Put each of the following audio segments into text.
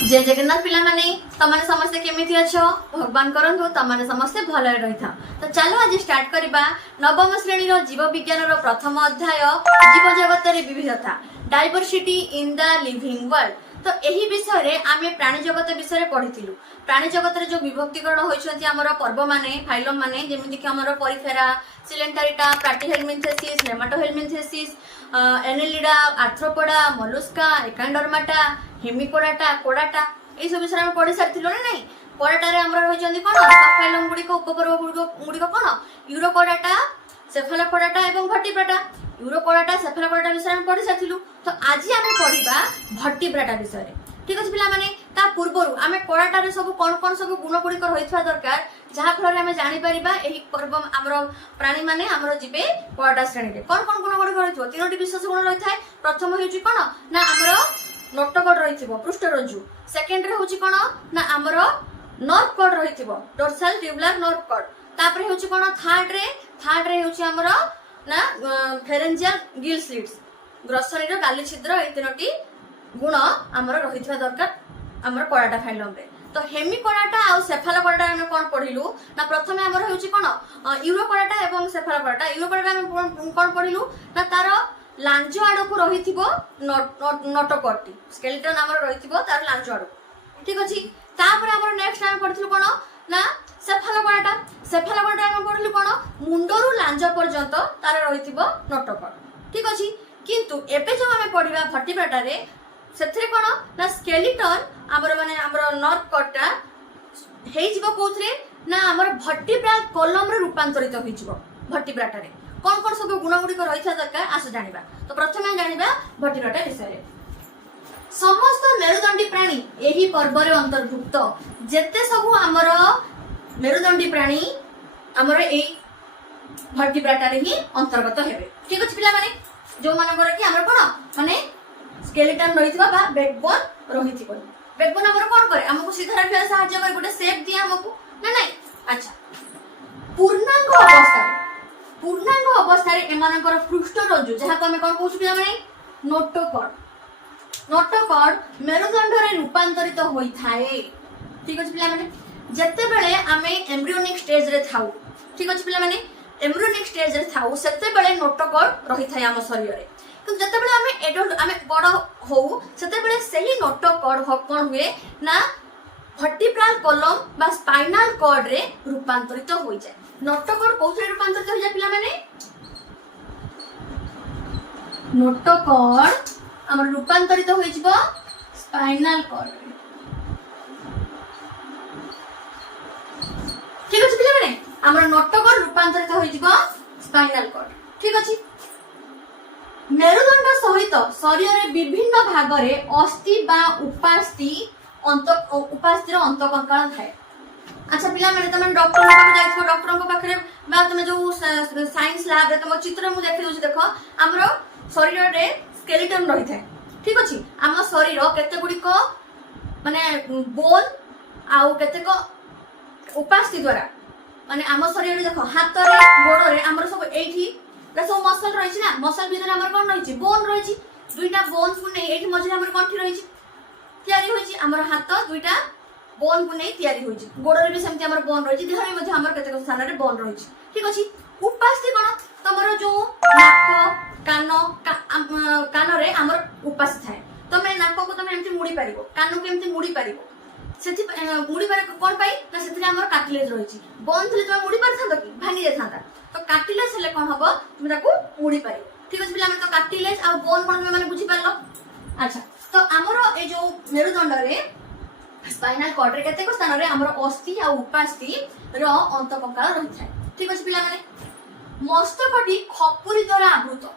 जय जगन्नाथ पिला माने तमाने समस्ते केमिति अछो भगवान करंतु तमाने समस्ते भले रहिथा। तो चलो आज स्टार्ट करबा नवम श्रेणी रो जीव विज्ञान रो प्रथम अध्याय जीव जगत रे विविधता diversity in the living world. तो एही विषय रे आमे प्राणी जगत विषय रे पढिथिलु। प्राणी जगत रे जो विभक्तिकरण होइछंती हमर पर्व माने फाइलम माने जेमिति कि हमर परिफेरा सिलेंटारिटा प्लाटीहेलमिन्थेसिस नेमाटोहेलमिन्थेसिस एनेलिडा आर्थ्रोपोडा मोलस्का एकांडरमाटा हेमिकोडाटा कोडाटा ए सब विषय हम पढि सारथिलो ना नहीं। कोडाटा रे हमर होइछंती कोन सबफाइलम गुडी को उपपर्व गुडी को कोन यूरोकोडाटा सेफालोकोडाटा एवं भर्टिब्राटा। यूरोकोडाटा सेफालोकोडाटा विषय हम पढि सारथिलु। तो आज हम पढिबा भर्टिब्राटा विषय रे। ठीक अछि पिला माने ता पूर्वरु आमे कोडाटा रे सब कोन सब गुण गुडी कर होइथवा दरकार जहा फल रे हमें जानि परिबा एही पर्व हमरो प्राणी माने हमरो जीवे कोडाटा श्रेणी रे कोन गुण गुडी कर होइथवा तीनोटी विशेष गुण रहिथाय। प्रथम हेउची कोन ना हमरो नोटकोड रहिथिबो पृष्ठरज्जु। सेकंड रे होची कोन ना हमरो नर्व कोड रहिथिबो डोर्सल ट्यूबुलर नर्व कोड। तापर हेउची कोन थर्ड रे हेउची हमरो ना फेरेंजियल गिल स्लिट्स ग्रसनी रो गाली छिद्र ए तीनोटी गुण हमरो रहिथवा दरकार हमरो कोडाटा फाइलम रे। तो हेमिकोडाटा आ सेफालोकोडाटा हम कोन पढिलु ना प्रथमे हमरो हेउची कोन यूरोकोडाटा एवं सेफालोकोडाटा। यूरोकोडाटा हम कोन पढिलु ना तारो लांज आड़ को रहिथिबो नोटोकोडटी स्केलेटन हमर रहिथिबो तार लांज आड़। ठीक अछि। तापर हमर नेक्स्ट हम पढिथिलु कोन ना सेफालोकोडाटा हम पढिलु कोन मुंडरू लांज पर्यंत तार रहिथिबो नोटोकोड। ठीक अछि। किंतु एबे जो हम पढिबा भर्टिब्राटा रे सेथरे कोन ना स्केलेटन हमर माने हमर नर्व कोडटा हेइ जिवो कोथरे ना हमर भर्टिब्रल कॉलम रे रूपांतरित होई जिवो भर्टिब्राटा रे। कौन सब गुण गुडी को रहिथा दरकार आस जानिबा। तो प्रथमे जानिबा भर्टिब्राटा विषय रे। समस्त मेरुदंडी प्राणी एही पर्व रे अंतर्भुक्त जेते सब हमर मेरुदंडी प्राणी हमर एही भर्टिब्राटा रे ही अंतर्गत हेबे। ठीक अछि पिला माने जो मानकर कि हमर कोन माने स्केलेटन रहिथिबा बा बैकबोन रहिथिबो। बैकबोन हमर कोन करे हमकु सीधा रखिया सहाय्य करे गोटे शेप दिया हमकु ना नहीं। अच्छा पूर्णांग अवस्था रे एमानकर पृष्ठरज्जु जहा को हम कोन कहू पिला माने नोटोकोड मेरुदंड रे रूपांतरित होई थाए। ठीक अछि पिला माने जत्ते बेले आमे एम्ब्रियोनिक स्टेज रे थाउ। ठीक अछि पिला माने एम्ब्रियोनिक स्टेज रे थाउ सेते बेले नोटोकोड रहि थाए हम शरीर रे। कि जत्ते बेले आमे एडल्ट आमे बड़ होउ सेते बेले सही नोटोकोड कोन हुए ना वर्टिब्रल कॉलम बा स्पाइनल कॉर्ड रे रूपांतरित होई जाय। नोटोकोड कोथरे रूपांतरित होई जाय पिला माने नोटोकोड हमर रूपांतरित होई जिवो स्पाइनल कॉर्ड रे। ठीक अछि पिला माने हमर नोटोकोड रूपांतरित होई जिवो स्पाइनल कॉर्ड। ठीक अछि। मेरुदंड सहित शरीर रे विभिन्न भाग रे अस्थि बा उपास्थि अंत कंकाल थाए। अच्छा पिला माने तमन डॉक्टर को जाइछो डॉक्टर को पाखरे बा तमे जो साइंस लैब रे तम चित्र मु देखि दोछि देखो हमरो शरीर रे स्केलेटन रहि थाए। ठीक अछि। हम शरीर केते गुडी को माने बोन आउ केते को उपास्थि द्वारा माने हम शरीर रे देखो हाथ रे गोड़ रे हमर सब एठी रे सब मसल रहि छी ना मसल भीतर हमर कोन रहि छी बोन रहि छी दुईटा बोन को नै एठी मझे हमर कोन थी रहि छी तयारी होई छी हमर हाथ दुईटा बोन को नै तयारी होई छी गोड़ रे भी सेमति हमर बोन रहि छी देह रे मझे हमर केते को स्थान रे बोन रहि छी। ठीक अछि। उपास्थि कोन तमरो जो नाक कान रे हमर उपास्थि थाए। तमे नाक को तमे एमति मुड़ी पारिबो कान को एमति मुड़ी पारिबो सेति मुड़ी पारे कोन पाई ना सेति हमर कार्टिलेज रहि छी बोन थले तमे मुड़ी पार थांतो कि भांगी जे थांता। तो कार्टिलेज हेले कोन हबो तुम ताको मुड़ी पारिबो। ठीक अछि पिला हम तो कार्टिलेज आ बोन कोन माने बुझी पारलो। अच्छा तो हमरो ए जो मेरुदंड रे स्पाइनल कॉर्ड रे केते को स्थान रे हमरो अस्थि आ उपास्थि रो अंत कंकाल रहि थाए। ठीक अछि पिला माने मस्तकटी खपुरी द्वारा आवृत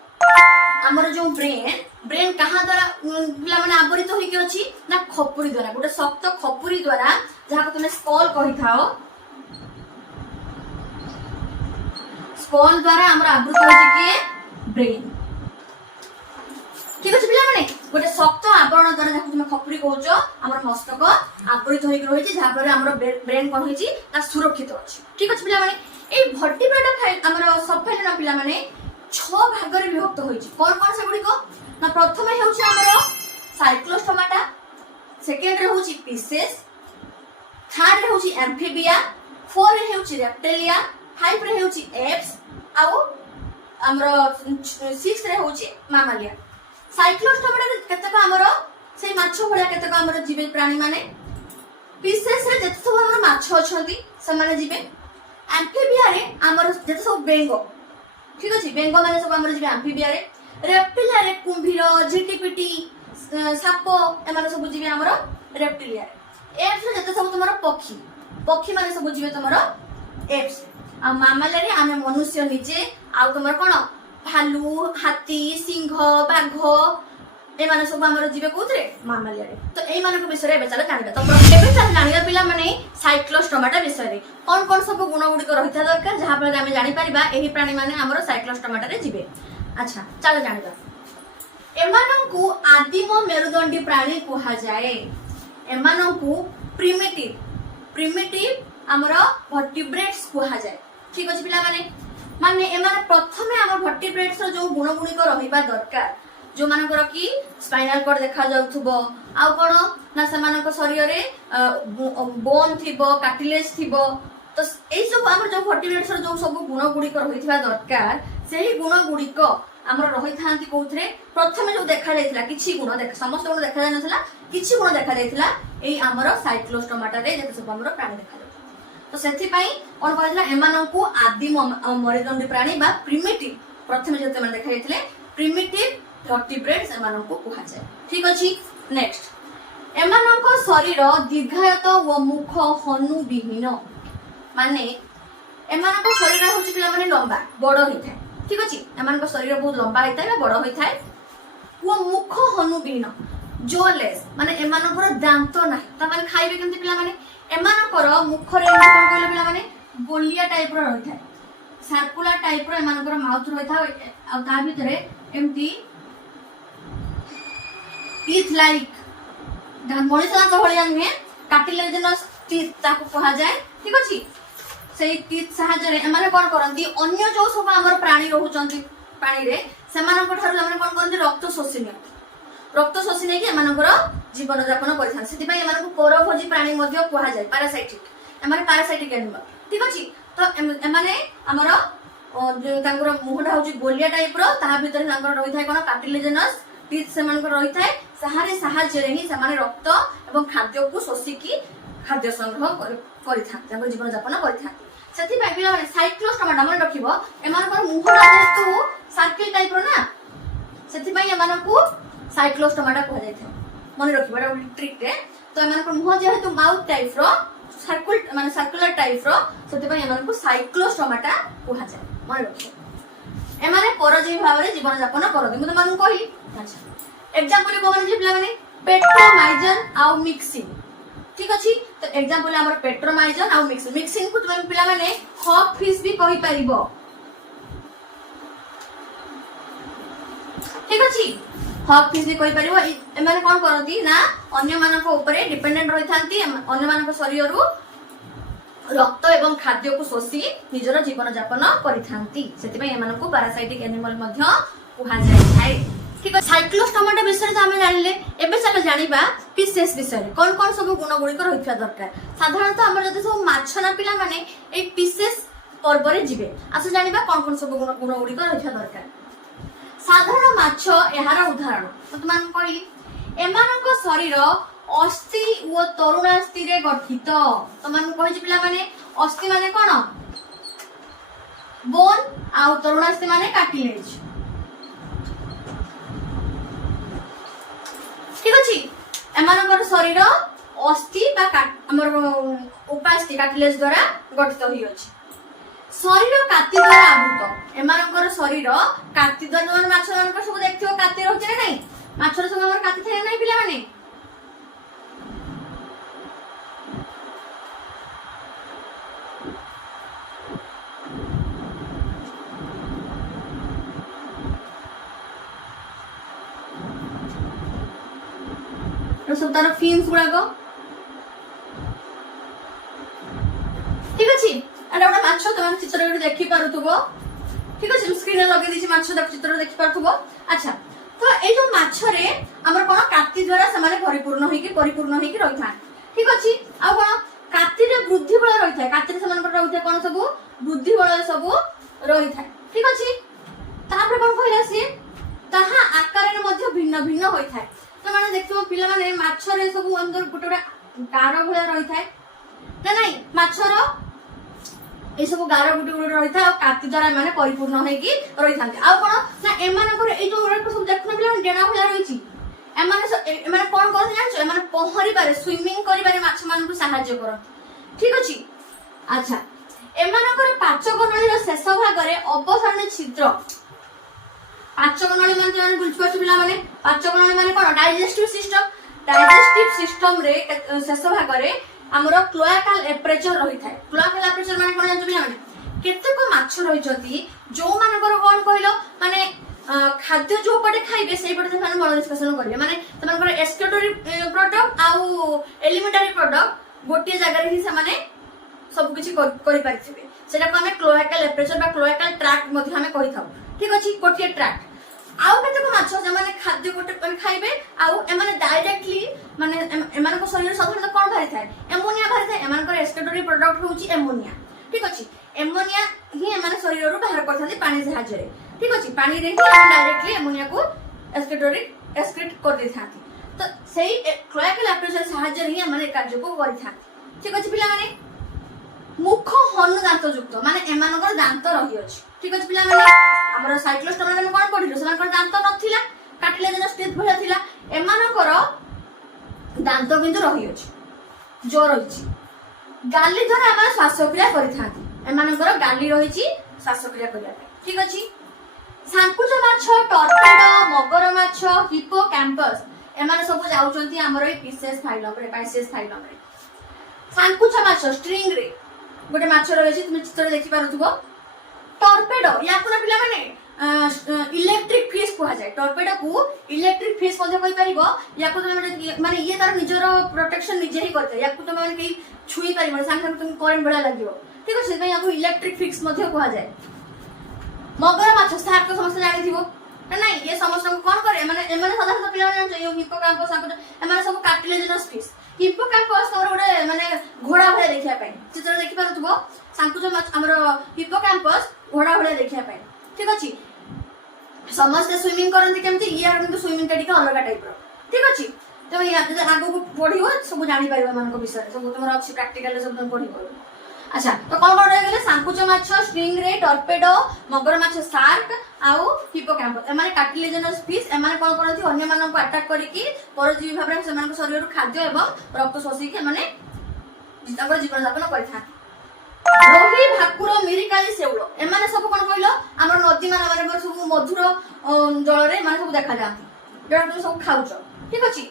हमरो जो ब्रेन कहा द्वारा पिला माने आवृत होई के अछि ना खपुरी द्वारा गोटे शक्त खपुरी द्वारा जहा को तुमे स्कल कहि थाओ स्कल द्वारा हमर आवृत होई के ब्रेन। ठीक अछि पिला माने गोटे शक्त आवरण द्वारा जहा तुमे खपुरी कहउचो हमर मस्तक आवृत होई के रहि छी जहा पर हमर ब्रेन कोन होई छी ना सुरक्षित अछि। ठीक अछि पिला माने ए भर्टिब्राटा फाइल हमर सब फाइल ना पिला माने 6 भाग रे विभक्त होई छी। कोन से गुडी को ना प्रथमे हेउची हमर साइक्लोस्टोमाटा सेकेंड रे होची पीसेस, थर्ड रे होची एम्फिबिया, फोर रे होची रेप्टिलिया, फाइव रे होची एप्स आउ हमरो सिक्स रे होची मामालिया। साइक्लोस्टोमाटा रे केतक हमरो से माछो भलिया केतक हमरो जीवित प्राणी माने पीसेस रे जते सब हमरो माछो अछंती से माने जीवे। एम्फिबिया रे हमरो जते सब बेंगो, ठीक अछि, बेंगो माने सब हमरो जीवे एम्फिबिया रे। रेप्टिलिया रे कुंभीर, झिटिपिटी, साप एमाने सब जीवे हमरो रेप्टिलिया रे। एप्स रे जते सब तुमरो पक्षी, पक्षी माने सब जीवे तुमरो एप्स। आ मामालिया रे आमे मनुष्य निजे आ तुमरो कोन भालू, हाथी, सिंह, बाघ एमाने सब हमरो जीवे कोथरे मामालिया रे। तो एई मानक विषय रे चलो जानिबा। तो एबे चल जानिबा पिला माने साइक्लोस्टोमाटा विषय रे कोन कोन सब गुण गुडी को रहिता दरकार जहा पर आमे जानि परिबा एही प्राणी माने हमरो साइक्लोस्टोमाटा रे जीवे। अच्छा चलो जानिबा। एमानंकु आदिम मेरुदंडी प्राणी कुहा जाए। एमानंकु प्रिमिटिव हमरो वर्टिब्रेट्स कुहा जाए, ठीक अछि पिला माने एमाने प्रथमे हमर वर्टिब्रेट्स रो जो गुण गुडी को रहिबा दरकार जो मानकर की स्पाइनल कॉर्ड देखा जाउथबो आ कोन ना से मानक शरीर रे बोन थिबो, कार्टिलेज थिबो। तो एई सब हमर जो वर्टिब्रेट्स रो जो सब गुण गुडी को रहिथिबा दरकार सेही गुण गुडी को हमर रहि थांती कोथरे प्रथमे जो देखा जायतिला किछि गुण देख समस्त गुण देखा जाय नथिला, किछि गुण देखा जायतिला एई हमर साइक्लोस्टोमाटा रे जते सब हमर प्राणी देखा जाय। तो सेथि पई कोन कहला एमानंकु आदिम मेरुदंडी प्राणी बा प्रिमिटिव प्रथमे जते मन देखा जायतिले प्रिमिटिव वर्टिब्रेट्स एमानंकु कुहा जाय, ठीक अछि। नेक्स्ट एमानंक शरीर दीर्घायत व मुख हनु विहीन माने एमानंक शरीर होछि पिला माने लंबा बड़ होइथाय, ठीक अछि। एमानंक शरीर बहुत लंबा होइथाय बा बड़ होइथाय व मुख हनु विहीन जोलेस माने एमानंकर दांत नाही। त माने खाइबे केमति पिला माने एमानंकर मुख रे कोन कहले पिला माने गोलिया टाइप रो होइथाय, सर्कुलर टाइप रो एमानंकर माउथ होइथाय आ ता भितरे एमती टीथ लाइक मनीष दांत भलिया नुहे कार्टिलेजिनस टीथ ताको कहा जाए, ठीक अछि। सेही टीथ सहायता रे एमाने कोन करंती अन्य जो सब हमर प्राणी रहउचंती पानी रे सेमानक ठार हमर कोन करंती रक्त शोषी नै के एमानकर जीवन यापन करथान। सेति पई एमानक परोभोजी प्राणी मध्ये कहा जाए पैरासाइटिक एमाने पैरासाइटिक एनिमल, ठीक अछि। तो एमाने हमर तांकर मुहडा होची गोलिया टाइप रो ता भितर तांकर रहि थाय कोन कार्टिलेजिनस टीथ सेमानकर रहि थाय सहारे सहायता रे ही सेमाने रक्त एवं खाद्य को शोषी की खाद्य संग्रह करिथान तांकर जीवन यापन करिथान। सेति पई पिला माने साइक्लोस्टोमाटा मन रखिबो एमानकर मुहडा जेतु सर्कल टाइप रो ना सेति पई एमानकु साइक्लोस्टोमाटा कह जायथे मन रखिबो एटा ट्रिक रे। तो एमानकर मुह जेहेतु माउथ टाइप रो सर्कुल माने सर्कुलर टाइप रो सेति पई एमानकु साइक्लोस्टोमाटा कह जाय मन रखिबो। एमाने परजीवी भाव रे जीवन यापन करथि मते मानु कहि। अच्छा एग्जांपल को माने जे पिला माने पेट्रोमाइजन आ मिक्सिंग, ठीक अछि। तो एग्जांपल हमर पेट्रोमाइजन आ मिक्सिंग को तुम पिला माने हॉक फिश भी कहि परिबो, ठीक अछि। हॉक फिश भी कहि परिबो एमाने कोन करथि ना अन्य मानक ऊपर डिपेंडेंट रहि थांती अन्य मानक शरीर रु रक्त एवं खाद्य को शोषी निजर जीवन यापन करिथांती सेति पई एमानकु पैरासाइटिक एनिमल मध्ये कुहा जाय, ठीक है। साइक्लोस्टोमाटा विषय तो आमे जानिले एबे चलो जानिबा पीसेस विषय कोन कोन सब गुण गुडी को रहिथा दरकार। साधारणत हमर जते सब माछ ना पिला माने ए पीसेस पर्व रे जिवे आसे जानिबा कोन कोन सब गुण गुडी को रहिथा दरकार। साधारण माछ एहार उदाहरण वर्तमान कहली एमानक शरीर अस्थि व तरुणास्थि रे गठित। तो मान कहि पिला माने अस्थि माने कोन बोन आ तरुणास्थि माने कार्टिलेज, ठीक अछि। एमानकर शरीर अस्थि बा हमर उपास्थि कार्टिलेज द्वारा गठित होई अछि। शरीर काति द्वारा आवृत एमानकर शरीर काति द्वारा मन माछ मानकर सब देखथियो काति रहछ ना नै माछर सब हमर काति थाय नै पिला माने सब तार फिन्स गुड़ा को, ठीक अछि। एटा ओटा माछ तमन चित्र रे देखि पारुथबो, ठीक अछि। स्क्रीन रे लगे दिछि माछ देख चित्र देखि पारुथबो। अच्छा तो ए जो माछरे हमर कोन काति द्वारा समान परिपूर्ण होइकी रहिथा ठीक अछि आ कोन काति रे वृद्धि बळ रहिथा काति रे समान पर रहिथा कोन सब वृद्धि बळ सब रहिथा ठीक अछि तापर कोन कहला से ताहा आकार रे मध्ये भिन्न भिन्न होइथा तो माने देखिबो पिला माने माछरे सब अंदर गुटे गार भले रहिथा ना नाही माछर ए सब गार गुटे गुटे रहिथा और काति द्वारा माने परिपूर्ण होइकी रहिथांती आ कोन ना एमानकर ए जो उड़ा सब देखना पिला डेना भले रहिछि एमाने कोन करथि जानछो एमाने पहरी बारे स्विमिंग करि बारे माछ मान को सहाय्य कर ठीक अछि अच्छा एमानकर पाचक नळीर शेष भाग रे अवसरण छिद्र पाचक नळी मान जान बुझिपछ पिला माने पाचक नळी माने कोन डाइजेस्टिव सिस्टम रे शेष भाग रे हमरो क्लोएकल एपरेचर रही थाए क्लोएकल एपरेचर माने कोन जानछो पिला माने केतेक माछ रही जति जो मानकर कोन कहलो माने खाद्य जो पटे खाइबे सेही पटे ସେମାନେ ମଳ ନିଷ୍କାସନ କରିବେ ମାନେ ସେମାନଙ୍କର ଏକ୍ସକ୍ରିଟୋରୀ ପ୍ରଡକ୍ଟ ଆଉ ଏଲିମେଣ୍ଟାରୀ ପ୍ରଡକ୍ଟ ଗୋଟିଏ ଜାଗାରେ ହିଁ ସେମାନେ ସବୁ କିଛି କରିପାରିଥିବେ ସେଟାକୁ ଆମେ କ୍ଲୋଏକାଲ ଏପରେଚର ବା କ୍ଲୋଏକାଲ ଟ୍ରାକ୍ଟ ମଧ୍ୟ ଆମେ କହିଥାଉ ଠିକ ଅଛି ଗୋଟିଏ ଟ୍ରାକ୍ଟ ଆଉ କେତେକ ମାଛ ସେମାନେ ଖାଦ୍ୟ ଗୋଟେ ମାନେ ଖାଇବେ ଆଉ ଏମାନେ ଡାଇରେକ୍ଟଲି ମାନେ ଏମାନଙ୍କ ଶରୀରରେ ସାଧାରଣତଃ କଣ ବାହାରିଥାଏ ଏମୋନିଆ ବାହାରିଥାଏ ଏମାନଙ୍କର ଏକ୍ସକ୍ରିଟୋରୀ ପ୍ରଡକ୍ଟ ହେଉଛି ଏମୋନିଆ ଠିକ ଅଛି एमोनिया ही एमाने शरीरରୁ बाहर करथाନ୍ତି पानी सहायरे ठीक अछि पानी रे ही डायरेक्टली एमोनिया को एक्सक्रीट कर देथाନ୍ତି तो सेही क्लोएकल एपरेचर सहायरे ही एमाने कार्य को करिथाନ୍ତି ठीक अछि पिला माने मुख हनु दांत युक्त माने एमानकर दांत रही अछि ठीक अछि पिला माने हमर साइक्लोस्टोमा रे कोन पढिलो सेमानकर दांत नथिला काटिले जन स्थित भया थिला एमानकर दांत बिंदु रही अछि जो रही गाली द्वारा एमाने श्वासक्रिया करिथाନ୍ତି एमानकर गाली रहिछि श्वासक्रिया करिया ठीक अछि सांकुच माछ टर्पेडो मगर माछ हिप्पोकैम्पस एमाने सब जाउचंती हमर ए पिसेस फाइलम रे पाइसेस फाइलम रे सांकुच माछ स्ट्रिंग रे गोटे माछ रहिछि तुम चित्र देखि पारुथबो टर्पेडो याकु ना पिला माने इलेक्ट्रिक फिश कहा जाय टर्पेडो को इलेक्ट्रिक फिश मध्ये कहि परिबो याकु माने ये तार निजरो प्रोटेक्शन निजे ही करते याकु तो माने कहि छुई परिबो सांखन तुम करंट बडा लागियो ठीक अछि सेबे याकु इलेक्ट्रिक फिश मध्ये कहा जाय मगर माछ सार को समस्त जानि थिबो ना ये समस्त को कोन करे माने साधारण पिला माने हिप्पोकैम्पस सांकुच एमाने सब कार्टिलेजिनस फिश हिप्पोकैम्पस तोर गोटे माने घोड़ा भले देखिया पाई चित्र देखि पारुथबो सांकुच माछ हमरो हिप्पोकैम्पस घोड़ा भले देखिया पाई ठीक अछि समस्त स्विमिंग करंती केमती यार किंतु स्विमिंग टा टिका अलग टाइप रो ठीक अछि तो या आगो को पढियो सब जानि पाइबा मानको विषय सब तुमरा अछि प्रैक्टिकल सब तुम पढिबो अच्छा तो कोन कोन रह गेले सांकुच माछ स्ट्रिंग रे टर्पेडो मगर माछ शार्क आउ हिप्पोकैम्पस एमाने कार्टिलेजिनस फिश एमाने कोन करथि अन्य मानको अटैक करिकि परजीवी भाबरे सेमानको शरीरରୁ खाद्य एवं रक्त शोषी के माने जिताकर जीवन यापन करथां रोही भाकुर मिरिकाली सेउलो एमाने सब कोन कहलो हमर नदी माने माने सब मधुर जल रे माने सब देखा जांती जेटा तुम सब खाउछो ठीक अछि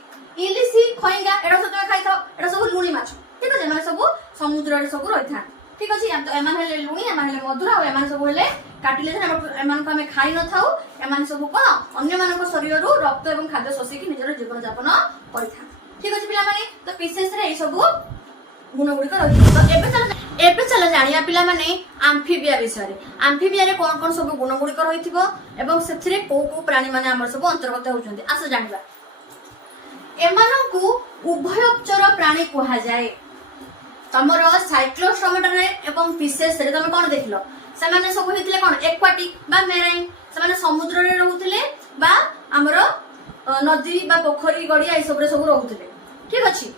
इलिसी खइंगा एडा सब तुम खाइथो एडा सब लुणी माछ ठीक अछि माने सब समुद्र रे सब रहिथां ठीक अछि तो एमान हेले लुणी एमान हेले मधुर आ एमान सब हेले काटिले जे एमान को हमें खाइ न थाउ एमान सब कोन अन्य मानको शरीरରୁ रक्त एवं खाद्य शोषी कि निजर जीवन यापन करिथां ठीक अछि पिला माने तो विशेष रे ए सब गुण गुडी को रहि तो एबे चला जानिया पिला माने एम्फिबिया विषय रे एम्फिबिया रे कोन कोन सब गुण गुडी को रहिथिबो एवं सेथिरे को प्राणी माने हमर सब अंतर्गत होचंती आस जानिबा एमानकु उभयचर प्राणी कहा जाय तमरो साइक्लोस्टोमा रे एवं फिशेस रे तमे कोन देखलो सेमाने सब हेतिले कोन एक्वाटिक बा मेराइन सेमाने समुद्र रे रहउतिले बा हमरो नदी बा पोखरी गडिया ए सब रे सब रहउतिले ठीक अछि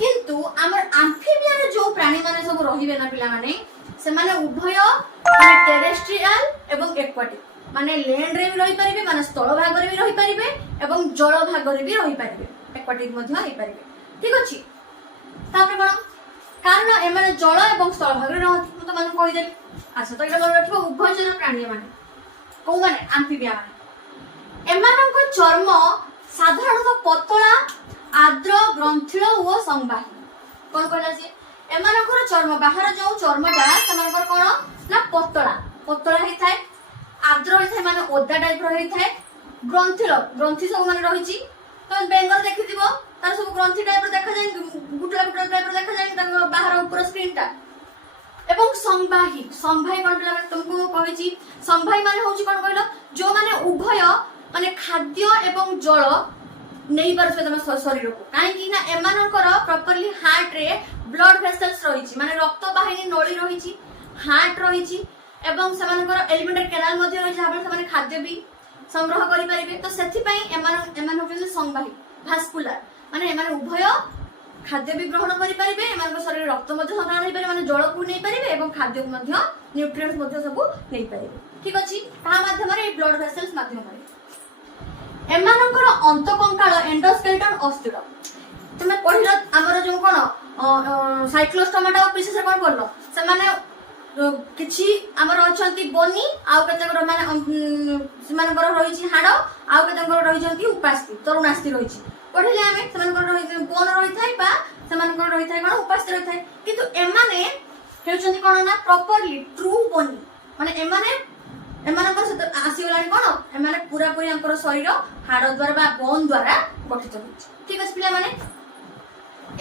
किंतु हमर एम्फिबिया रे जो प्राणी माने सब रहिबे ना पिला माने सेमाने उभय माने टेरेस्ट्रियल एवं एक्वाटिक माने लैंड रे भी रहि परिबे माने स्थल भाग रे भी रहि परिबे एवं जल भाग रे भी रहि परिबे एक्वाटिक मध्ये रहि परिबे ठीक अछि तापर कोन कारण एमाने जल एवं स्थल भाग रे रहत तो माने कहि देली अच्छा तो एटा मन रखिबो उभयचर प्राणी माने को माने एम्फिबिया माने एमानक चर्म साधारणतः पतला आद्र ग्रंथिल और संवाही कोन कहला जे एमानकर चर्म बाहर जो चर्मटा तमानकर कोन ना पतला पतला हे थाए आद्र हे थाए माने ओदा टाइप रो हे थाए ग्रंथि सब माने रहिची तो बेंगल देखि दिबो तार सब ग्रंथि टाइप रो देखा जाय गुटला गुटला टाइप रो देखा जाय त बाहर ऊपर स्क्रीन टा एवं संवाही कोन पिला तुमको कहिची संवाही माने होची कोन कहलो जो माने उभय माने खाद्य एवं जल नहीं पारुछे तम शरीर को काहेकि ना एमानकर प्रॉपर्ली हार्ट रे ब्लड वेसल्स रहिछि माने रक्त वाहिनी नळी रहिछि हार्ट रहिछि एवं सेमानकर एलिमेंटरी कैनाल मध्ये रहिछि आपण सेमाने खाद्य भी संग्रह करि परिबे तो सेथि पई एमान होते संवाही भास्कुलर माने एमान उभय खाद्य भी ग्रहण करि परिबे एमान शरीर रक्त मध्ये संग्रह होई परिबे माने जल को नै परिबे एवं खाद्य को मध्ये न्यूट्रिएंट्स मध्ये सब नै परिबे ठीक अछि ता माध्यम रे ब्लड वेसल्स माध्यम रे एमानकर अंतकंकाल एंडोस्केलेटन अस्थिर तुमे पढिलो हमर जो कोन साइक्लोस्टोमाटा विशेष कोन पढलो से माने किछि हमर अछंती बोनी आउ केतेकर माने सेमानकर रहिछि हाडो आउ केतेकर रहिछंती उपास्ति तरुणास्ति रहिछि पढिले आमे सेमानकर रहि बोन रहि थाइ बा सेमानकर रहि थाइ कोन उपास्ति रहि थाइ किंतु एमाने हेउछंती कोन ना प्रॉपर्ली ट्रू बोनी माने एमानकर आसीगलानी कोन एमाने पूरा पूरी अंकर शरीर हाड़ द्वारा बा बोन द्वारा गठित होछि ठीक अछि पिला माने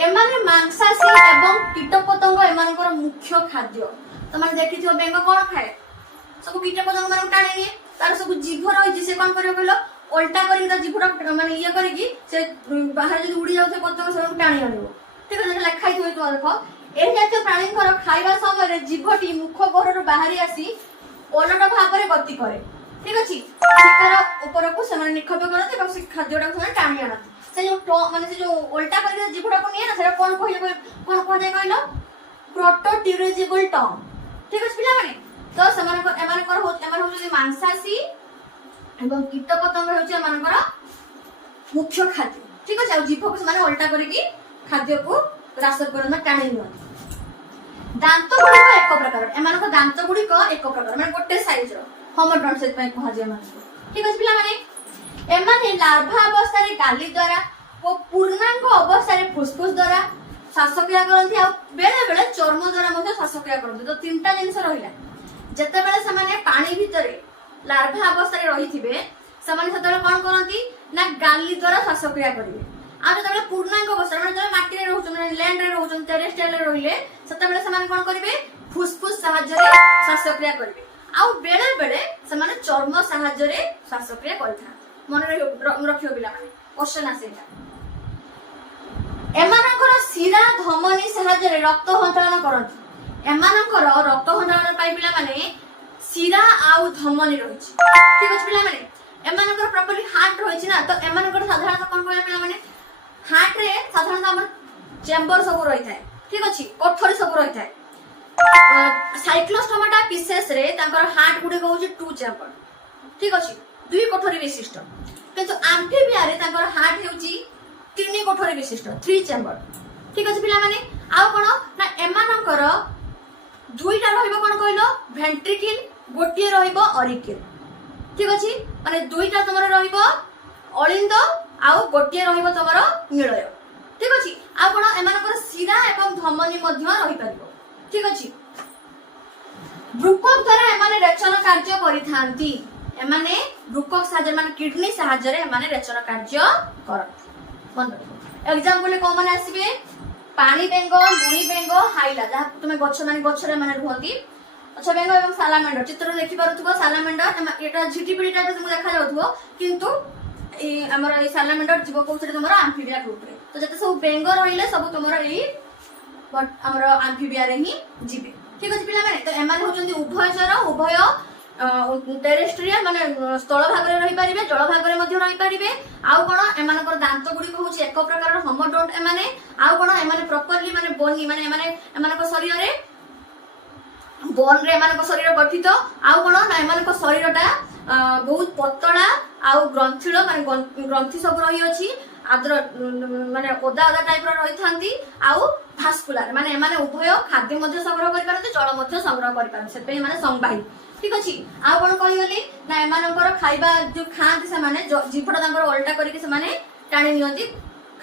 एमाने मांसाशी एवं कीटपतंग एमानकर मुख्य खाद्य तमाने देखिथियो बेंग कोन खाए सब कीटपतंग मान टाणे निए तार सब जीभ रहि से कोन करियो कहलो उल्टा करी ता जीभटा माने ये करी कि से बाहर जदी उड़ी जाउथे पतंग सब टाणी आनिबो ठीक अछि लेखाइ थोय तो देखो ए जाते प्राणीकर खाइबा समय रे जीभटी मुख गोरर बाहरी आसी ओलट भाव में गति करे ठीक अछि शिकार ऊपर को समान निक्षेप करते এবং से खाद्यटा को टाणी आनती से जो माने से जो उल्टा करके जीभटा को निए ना से कोन कहिलो कोन कहै कहलो प्रोटोटिरेजिबल टंग ठीक अछि पिला माने तो समान को एमान कर हो एमान हो जे मांसाशी एवं कीटपतंग होचे एमान कर मुख्य खाद्य ठीक अछि आ जीभ को माने उल्टा करके खाद्य को रास करना टाणी नियंती दांत गुडी को एक प्रकार एमान को दांत गुडी को एक प्रकार माने गोटे साइज रो होमोडोन से पय कहा जे माने ठीक अछि पिला माने एमाने लार्भा अवस्था रे गाली द्वारा ओ पूर्णांग अवस्था रे फुसफुस द्वारा श्वासक्रिया करथि आ बेले बेले चर्म द्वारा मध्ये श्वासक्रिया करथि तो तीनटा जिंस रहिला जते बेले से माने पानी भितरे लार्भा अवस्था रे रहिथिबे से माने सतले कोन करथि ना गाली द्वारा श्वासक्रिया करिवे आ जते पूर्णांग अवस्था माने जते माटी रे रहउछन लैंड रे रहउछन टेरेस्ट्रियल रे रहिले सते बेले से माने कोन करिवे फुसफुस सहाय्य रे श्वासक्रिया करिवे आ बेले बेले से माने चर्म सहाय्य रे श्वासक्रिया करथा मन रे रखियो बिला माने क्वेश्चन आसेला एमानकर शिरा धमनी सहाय्य रे रक्त सञ्चालन करथि एमानकर रक्त सञ्चालन पाइ पिला माने शिरा आउ धमनी रहिछि ठीक अछि पिला माने एमानकर प्रॉपर्ली हार्ट रहिछि ना तो एमानकर साधारणतः कोन कहला पिला माने हार्ट रे साधारणतः हमर चेंबर सब रहि थाए ठीक अछि कोठरी सब रहि थाए साइक्लोस्टोमाटा विशेष रे तांकर हार्ट गुडे कहउछि टू चेंबर ठीक अछि दुई कोठरी विशिष्ट किंतु एम्फीबिया रे तांकर हार्ट हेउछि तीन कोठरी विशिष्ट थ्री चेंबर ठीक अछि पिला माने आ कोन ना एमानकर दुईटा रहिबो कोन कहलो वेंट्रिकल गोटिए रहिबो ऑरिकल ठीक अछि माने दुईटा तमर रहिबो अलिंद आउ गोटिए रहिबो तमर निलय ठीक अछि आ कोन एमानकर शिरा एवं धमनी मध्य रहि परिबो ठीक अछि ब्रुकक द्वारा एमाने रेचन कार्य करिथांती एमाने ब्रुकक साहाय्य माने किडनी साहाय्य रे एमाने रेचन कार्य करथि मन एग्जांपल को माने आसीबे पानी बेंग लुणी बेंग हाइला जहा तुमे गछ माने गछरे माने रहंती अच्छा बेंग एवं सालामेंडर चित्र देखि पारुथबो सालामेंडर एटा झिटिपिडी टाइप से देखा जाउथबो किंतु ए हमर ए सालामेंडर जीव कोथरे तुमरा एम्फीबिया ग्रुप रे तो जते सब बेंग रहिले सब तुमरा ए बट हमर एम्फीबिया रे ही जीवे ठीक अछि पिला माने तो एमान होचंदी उभयचर उभय टेरेस्ट्रियल माने स्थल भाग रे रहि परिबे जल भाग रे मध्ये रहि परिबे आउ कोन एमानकर दांत गुडी को होछि एक प्रकार होमोडोंट एमाने आउ कोन एमाने प्रॉपर्ली माने बोनी माने एमानकर शरीर रे बोन रे एमानकर शरीर गठित आउ कोन ना एमानकर शरीरटा बहुत पतला आउ ग्रंथिलो माने ग्रंथि सब रही अछि आद्र माने ओदा ओदा टाइप रो रहि थांती आउ भास्कुलर माने एमाने उभय खाद्य मध्ये संग्रह करि पारते जल मध्ये संग्रह करि पारते से पे माने संवाही ठीक अछि आ कोन कहि गली ना एमानकर खाइबा जो खांती से माने जीभटा तांकर उल्टा करिके से माने टाणी नियंती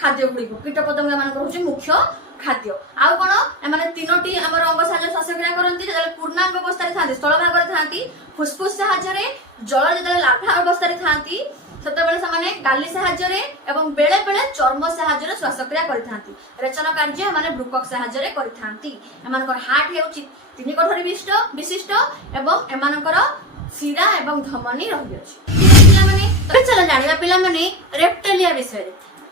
खाद्य गुडी को कीटपतंग एमानकर होछि मुख्य खाद्य आ कोन एमाने तीनोटी हमर अंग साहाय्य श्वासक्रिया करंती जले पूर्णांग अवस्था रे थांती स्थल भाग रे थांती फुसफुस साहाय्य रे जल जले लार्भा अवस्था रे थांती सतबेले सामाने गाली साहाय्य रे एवं बेले बेले चर्म साहाय्य रे श्वासक्रिया करिथांती रेचन कार्य माने ब्रुकक साहाय्य रे करिथांती एमानकर हार्ट हेउची तीन कोठरी विशिष्ट एवं एमानकर शिरा एवं धमनी रहि अछि माने तो चलो जानिबा पिला माने रेप्टिलिया विषय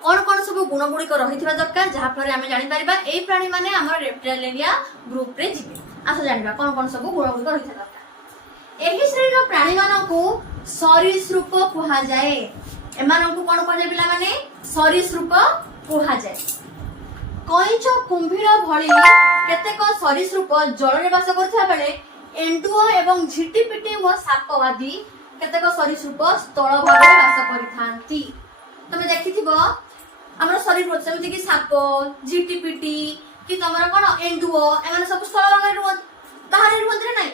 कौन कौन सब गुण गुड़िक रही दरकार जहाँ फल आम जापर यही प्राणी मैंने आम रेप्टिलिया ग्रुप रे जीवे आस जाना कौन कौन सब गुण गुड़िक रही दरकार यही श्रेणी प्राणी मान सरीसृप कहुए एमान को कौन कह पिला माने सरीसृप कहुए कईच कुंभीर भली केतेक सरीसृप जल में बास करथिबा बेले एंडुओ एवं झिटिपिटी और साप आदि केतेक सरीसृप स्थल भाग में बास करिथांती तमे देखिथिबो हमर शरीर सेमति कि साप झिटिपिटी कि तमरा कोन एंडुओ एमाने सब स्थल भाग में रुहत बाहर रुहत रे नै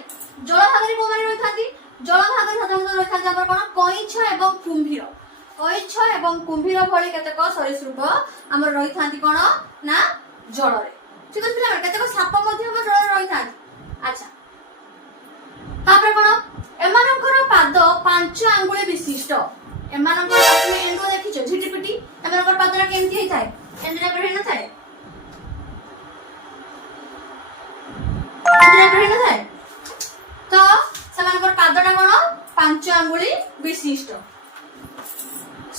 जल भाग में को माने रहिथांती जल भाग में साधारणतः रहिथांती हमर कोन कईछ एवं कुंभीर कईछ एवं कुंभीर भली केतेक सरीसृप हमर रहिथांती कोन ना जल रे ठीक अछि पिला केतेक साप मध्ये हमर जल रे रहिथांती अच्छा तापर कोन एमानकर पाद 5 आंगुळे विशिष्ट एमानकर तुमे एंडो देखिछो झिटिपिटी एमानकर पादरा केमति हेइ थाए एंडरा बढे न थाए एंडरा बढे न थाए तो समानकर पादटा कोन 5 आंगुळे विशिष्ट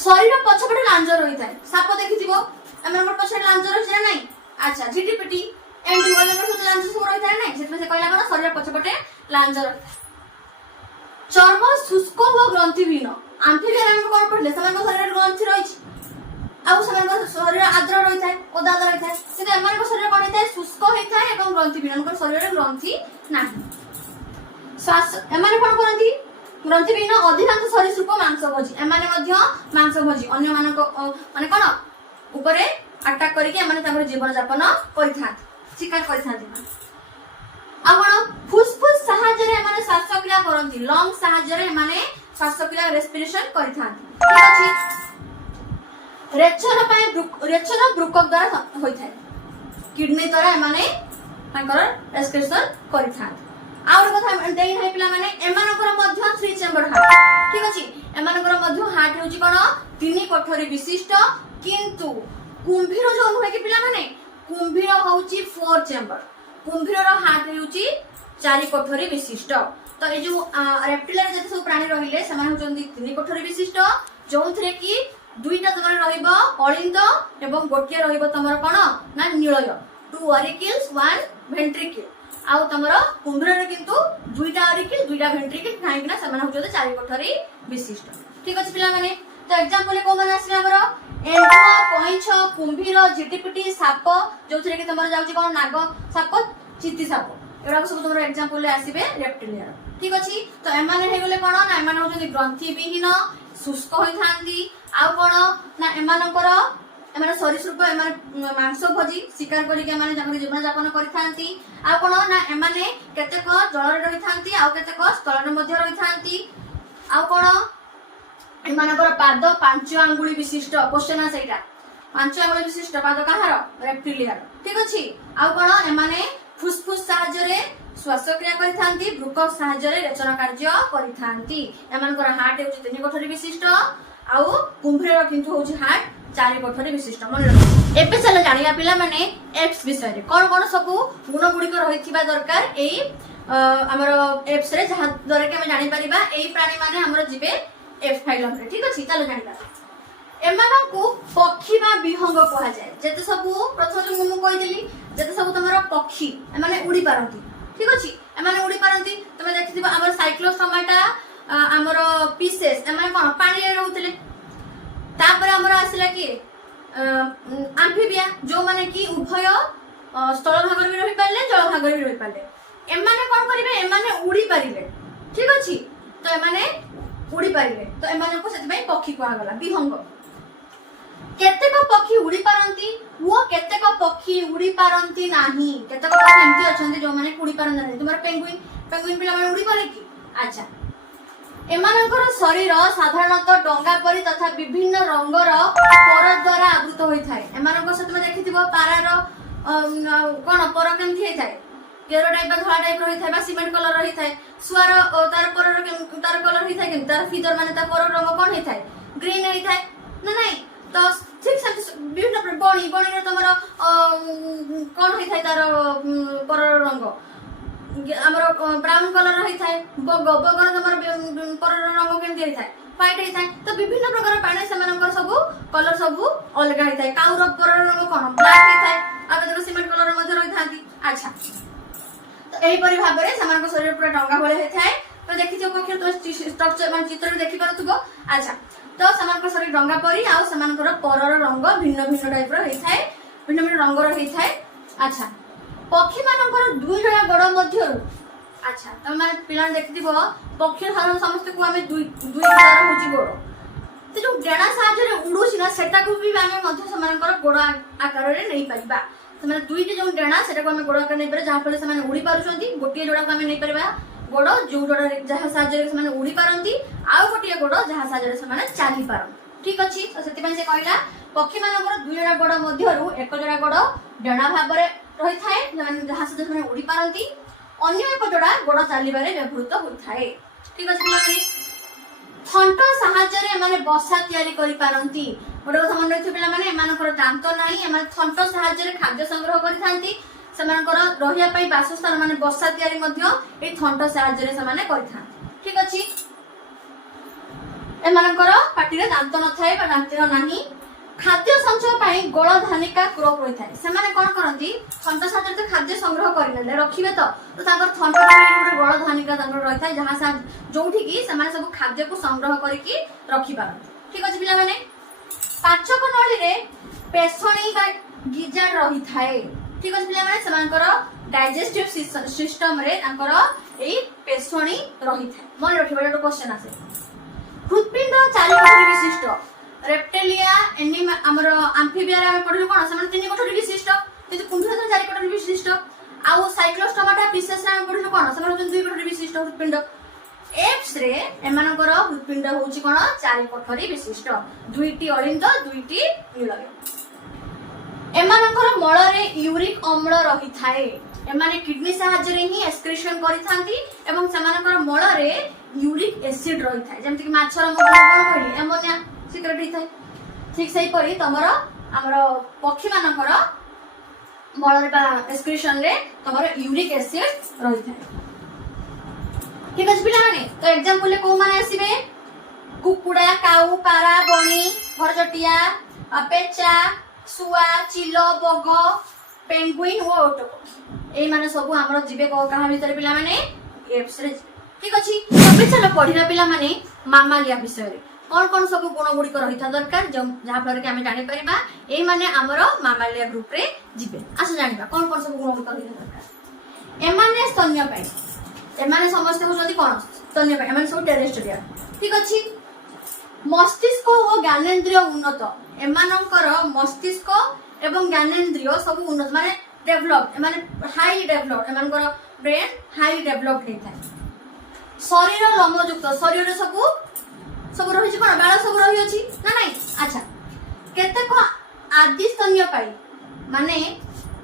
शरीर पछपटे लांजर होई थाए साप देखिथिबो एमानकर पछपटे लांजर होई छै नै अच्छा झिटिपिटी एंडो एमानकर सब लांजर सब होई थाए नै सेतमे से कहला कोन शरीर पछपटे लांजर चर्म शुष्क व ग्रंथिहीन आंफिबियन हम कोन पढले समान शरीर ग्रंथि रही आउ समान शरीर आद्र रही थाए ओदा रही थाए किंतु एमान शरीर कोन थाए शुष्क होई थाए एवं ग्रंथिहीन उनकर शरीर ग्रंथि नाही श्वास एमान कोन करंती ग्रंथिहीन अधिकांश सरीसृप मांसभोजी एमाने मध्य मांसभोजी अन्य मानको माने कोन ऊपरे अटैक करिके एमाने तापर जीवन यापन करिथात शिकार करिथात आपण फुसफुस साहाय्य रे माने श्वासक्रिया करंती लंग साहाय्य रे माने श्वासक्रिया रेस्पिरेशन करिथांती ठीक अछि रेचन ब्रुकक द्वारा होई थाए किडनी द्वारा माने ताकर रेस्पिरेशन करिथांती आउर कथा देई हाइ पिला माने एमानकर मध्य 3 चेंबर हार्ट ठीक अछि एमानकर मध्य हार्ट होची कोन 3 कोठरी विशिष्ट किंतु कुंभीर जो होय कि पिला माने कुंभीर होची 4 चेंबर कुंभीर हार्ट होची 4 कोठरी विशिष्ट तो ए जो रेप्टिलिया जते सब प्राणी रहिले समान होचंदी 3 कोठरी विशिष्ट जोंथरे कि दुईटा तमर रहिबो अलिंद एवं गोटिया रहिबो तमर कोन ना नीलय 2 ऑरिकल्स 1 वेंट्रिकल आउ तमर कुंभीर रे किंतु दुईटा ऑरिकल दुईटा वेंट्रिकल काहे कि ना समान होचंदी 4 कोठरी विशिष्ट ठीक अछि पिला माने तो एग्जांपल को माने आसी हमर एंडुआ कईछ कुंभीर झिटिपिटी साप जोथरे कि तमर जाउची कोन नाग साप चित्ती साप एडा सब तमर एग्जांपल ले आसीबे रेप्टिलिया ठीक अछि तो एमाने हे गेले कोन ना एमाने होचंदी ग्रंथि विहीन शुष्क होई थांदी आ कोन ना एमानकर एमाने सरीसृप एमाने मांस भोजी शिकार करी के एमाने जंगली जीवन यापन करि थांती आ कोन ना एमाने केतेक जल रे रहि थांती आ केतेक स्थल रे मध्य रहि थांती आ कोन एमानकर पाद 5 आंगुली विशिष्ट क्वेश्चन आ सेटा 5 आंगुली विशिष्ट पाद कहार रेप्टिलिया ठीक अछि आ कोन एमाने फुसफुस साहाय्य रे श्वासक्रिया करि थांती ब्रुकक साहाय्य रे रेचन कार्य करि थांती एमानकर हार्ट होची 3 कोठरी विशिष्ट आ कुंभीर किंतु होची हार्ट 4 कोठरी विशिष्ट मन एबे चला जानिया पिला माने एप्स विषय रे कोन सब गुण गुडी को रहिथिबा दरकार एई हमर एप्स रे जहा द्वारा के हम जानि परिबा एई प्राणी माने हमर जीवे एफ फाइलम रे ठीक अछि चलो जानिबा एमानकु पक्षी बा विहंग कहा जाय जेते सब प्रथम मु कहि देली जेते सब तमरा पक्षी एमाने उडी पारंती ठीक अछि एमाने उडी पारंती तमे देखिथिबा हमर साइक्लोस्टोमाटा हमर पीसेस एमाने कोन पानी रे रहउतले तापर हमर आसिला कि एम्फिबिया जो माने कि उभय स्थल भाग रे रहि पाले जल भाग रे रहि पाले एमाने कोन करिवे एमाने उडी पारिबे ठीक अछि तो एमाने उडी पारिबे तो एमाने को सेति पक्षी कहा गला विहंग केतेक पक्षी उडी पारंती वो केतेक पक्षी उडी पारंती नाही केतेक पक्षी एमती अछंती जो माने उडी पारंती नाही तुमर पेंगुइन पिला माने उडी पारे कि अच्छा एमानकर शरीर साधारणतः डंगा परी तथा विभिन्न रंगर पर द्वारा आवृत होई थाए एमानकर से तुम देखिथिबो पारार कोन पर केमथि हेइ थाए केरो टाइप धला टाइप रही थाए बा सीमेंट कलर रही थाए सुआर तार कलर हेइ थाए कि तार फीदर माने ता पर रंग कोन हेइ थाए ग्रीन हेइ थाए ना नहीं तो ठीक से विभिन्न बणी रे तमर कोन हेइ थाए तार पर रंग हमर ब्राउन कलर रही थाए बगर तमर पर रंग केमथि हेइ थाए व्हाइट होता है। तो विभिन्न प्रकार पानी से सब कलर सब अलग होता है। काउर रंग कौन ब्लैक होता है, आगे सीमेंट कलर रही था। अच्छा, तो यहीपरि भाव में शरीर पूरा डंगा भले होता है। तो देखी पक्ष तो स्ट्रक्चर मान चित्र देखी पारुथबो। अच्छा, तो समान शरीर डंगा परी आ परर रंग भिन्न भिन्न टाइप होता है, भिन्न भिन्न रंगर होता है। अच्छा, पक्षी मानकर दुई जणा गोड़ मध्य। अच्छा, तुम मैंने पिला देखि पक्षी साधारण समस्त को आम दुई प्रकार हूँ गोड़। तो जो डेणा साहाଯ୍य उड़ूसी ना सेटा को भी आम गोड़ आकार में नहीं पारिबा। तो मैंने दुईटी जो डेणा से गोड़ आकार नहीं पारे, जहाँ फल से उड़ी पार्टी। गोटे जोड़ा को आम नहीं पार गोड़ जो जोड़ा जहाँ साहाଯ୍य उड़ी पारती, आउ गोटे गोड़ जहाँ साहाଯ୍य चली पार। ठीक अच्छे, तो से कहला पक्षी मान दुई जोड़ा गोड़ मध्य एक जोड़ा गोड़ डेणा भाव में रही है, जहाँ से उड़ी पारती, अन्य एक जोड़ा गोड़ चलवे व्यवहृत होता है। ठीक अच्छे, थंट साहाଯ୍य बसा तैयारी करि पारंती। गोटे कथा मन रखिए पे दांत ना, थंट साहाଯ୍य खाद्य संग्रह करथांती। रही बासस्थान मान बसा तैयारी थंट साहाଯ୍य। ठीक अच्छे, एमानकर पाटिरे दांत न थाए बा दांत नाही। खाद्य संचय गोल धानिका क्रोप रही है। से कौन करती थंट साहाଯ୍य तो खाद्य संग्रह करें रखिए। तो थंट गोल धानिका रही है, जहाँ जो सब खाद्य को संग्रह करके रखिपार। ठीक अच्छे पे, पाचक नली पेशणी का गिजार्ड रही है। ठीक अच्छे पे, डाइजेस्टिव सिस्टम रे पेशणी रही है। मन रखिए, गोटे क्वेश्चन आसे। हृदपिंड 4 कोठरी विशिष्ट। रेप्टेलिया एनिमा हमर एम्फिबिया रे पढिलु कोन से 3 कोठरी विशिष्ट, किंतु कुंडल 4 कोठरी विशिष्ट। आउ साइक्लोस्टोमाटा पिसेस रे पढिलु कोन से 2 कोठरी विशिष्ट हृदपिंड। एप्स रे एमानकर हृदपिंड होउची कोन 4 कोठरी विशिष्ट, 2टी अलिंद 2टी नीलय। एमानकर मळ रे यूरिक अम्ल रही थाए। एमाने किडनी साहाଯ୍य रे ही एक्सक्रीशन करिथांती एवं समानकर मळ रे यूरिक एसिड रही थाए, जेमति कि माछर मळ कोन कहली एमोनिया सिक्रेट होता है। ठीक से परी तुमर आमर पक्षी मानकर मल एक्सक्रीशन रे तुमर यूरिक एसिड रही है। ठीक अच्छे पे, तो एग्जांपल को माने आसीबे कुकुड़ा, काऊ, पारा, बणी, घरचटिया, पेचा, सुआ, चिलो, बग, पेंगुइन और ओटो। ए माने सब हमर जीवे कहा भीतर पिला माने एप्स रे। ठीक अच्छे, तबे चलो पढ़िला पिला माने मामालिया विषय रे कौन कौन सब गुण गुड़िक रही था दरकार, जहाँ फल आम जापर ये माने आमर मामालिया ग्रुप रे जीवे। आस जाना कौन कौन सब गुण गुड़िक रही दरकार। एमाने स्तन्यपायी, एमाने समस्त होती कौन स्तन्यपायी, एमाने सब टेरेस्ट्रियल। ठीक अच्छे, मस्तिष्क और ज्ञानेन्द्रिय उन्नत। एमानकर मस्तिष्क एवं ज्ञानेन्द्रिय सब उन्नत माने डेभलप, एमाने हाईली डेभलप, एमानकर ब्रेन हाईली डेभलप होता है। शरीर लोमयुक्त, शरीर सब रही कौन बाल सब रही अच्छी ना नहीं। अच्छा, केतेक आदि स्तन्यपायी माने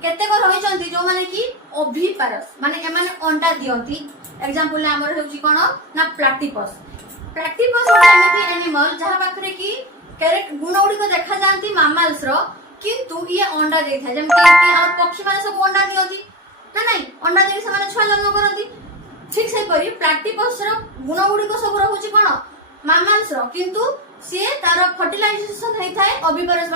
केतेक रही जो माने कि ओभिपारस माने एमाने अंडा दियंती। एग्जांपल हमर होची कोन ना प्लैटिपस। प्लैटिपस एमिति एनिमल जहाँ पाखरे कि कैरेक्ट गुण गुड़ी को देखा जाती मामाल्स रो, किंतु ये अंडा देई था, जेम कि और पक्षी माने सब अंडा दियंती ना नहीं, अंडा देई से माने छुआ जन्म करंती। ठीक से परी प्लैटिपस रो गुण गुड़ी को सब रहउची कोन मामाल्स रो, किंतु सी तार फर्टिलाइजेशन होता है अभिपारस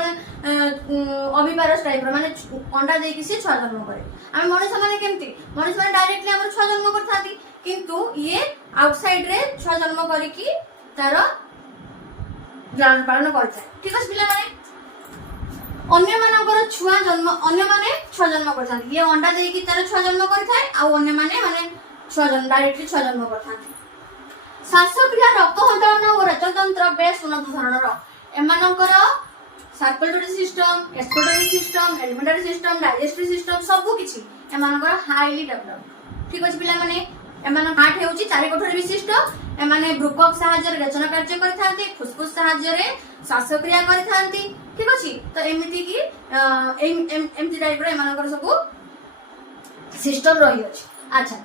अभिपारस टाइप माने अंडा देकी से छुआ जन्म करे। आम मनुष्य माने केमती मनुष्य माने डायरेक्टली हमर छुआ जन्म करथांती, किंतु ये आउटसाइड रे छुआ जन्म करिकी तार लालन पालन करथाय। ठीक अछि पिला माने अन्य मानकर छुआ जन्म अन्य माने छुआ जन्म करथांती, ये अंडा देकी तार छुआ जन्म करथाय आ अन्य माने छुआ जन्म डायरेक्टली छुआ जन्म करथांती। श्वासक्रिया, रक्त सञ्चालन और रेचन तंत्र बेस उन्नत धरणर। एमानकर circulatory system, excretory system, alimentary system, digestive system सब किछि एमानकर हाईली डेवलप। ठीक अछि पिला माने एमान हार्ट हेउची 4 कोठरी विशिष्ट। एमाने ब्रुकक साहाय्य रेचन कार्य करथांती, फुसफुस साहाय्य रे श्वासक्रिया करथांती। ठीक अछि, तो एमिति कि एमिति टाइप रे एमानकर सब सिस्टम रही अछि। अच्छा,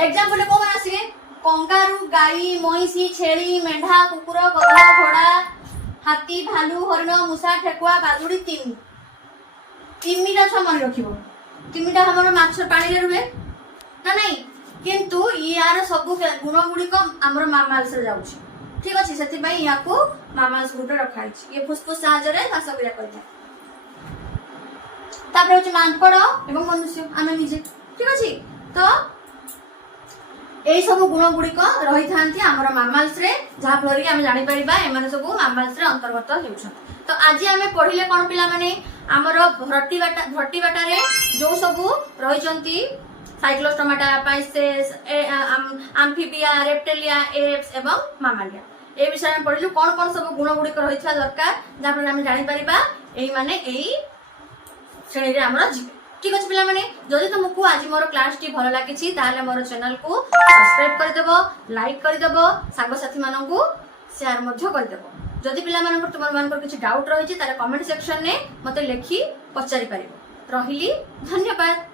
एग्जांपल को माने आसीबे कंगारू, गाई, महिषी, छेली, मेढा, कुकुर, गधा, घोड़ा, हाथी, भालू, हरिण, मूषा, ठेकुआ, बादुड़ी, तिमी। तिमीटा छ मन रखिबो, तिमीटा हमर माछ पानी रे रुहे ना नहीं, किंतु यार सब गुण गुड़िक आमर मामाल्स रे जाउछि। ठीक अच्छे से मामाल्स ग्रुप रखा ये फुसफुस साहाय्य श्वासक्रिया करता मांकड़ एवं मनुष्य आम निजे ठीक अच्छे तो यही सब गुण गुड़िक रही था आमर मामाल्स रे जहाँ फल कि आम जापर एम सब मामाल्स रे अंतर्गत हो तो आज आम पढ़ले कौन पिला माने आमर भट्टीबाटा रे जो सब रही साइक्लोस्टोमाटा पाइसेस आम्फिबिया रेप्टेलिया एप्स एवं मामालिया ए विषय में पढ़लु कौन कौन सब गुण गुड़िक रही दरकार जहाँफल आम जापर यही माने यही श्रेणी रे आमर जीवे ठीक अच्छे पिला माने जदि तुमको आज मोर क्लास टी भल लगी ताले मोर चैनल को सब्सक्राइब करदेव लाइक करदेव सांगसाथी मानू शेयर करदेव जदि पिला मानकर तुम मानकर किसी डाउट रही ताले कमेंट सेक्शन में मते लिखि पचारि पारिबो रहिली धन्यवाद।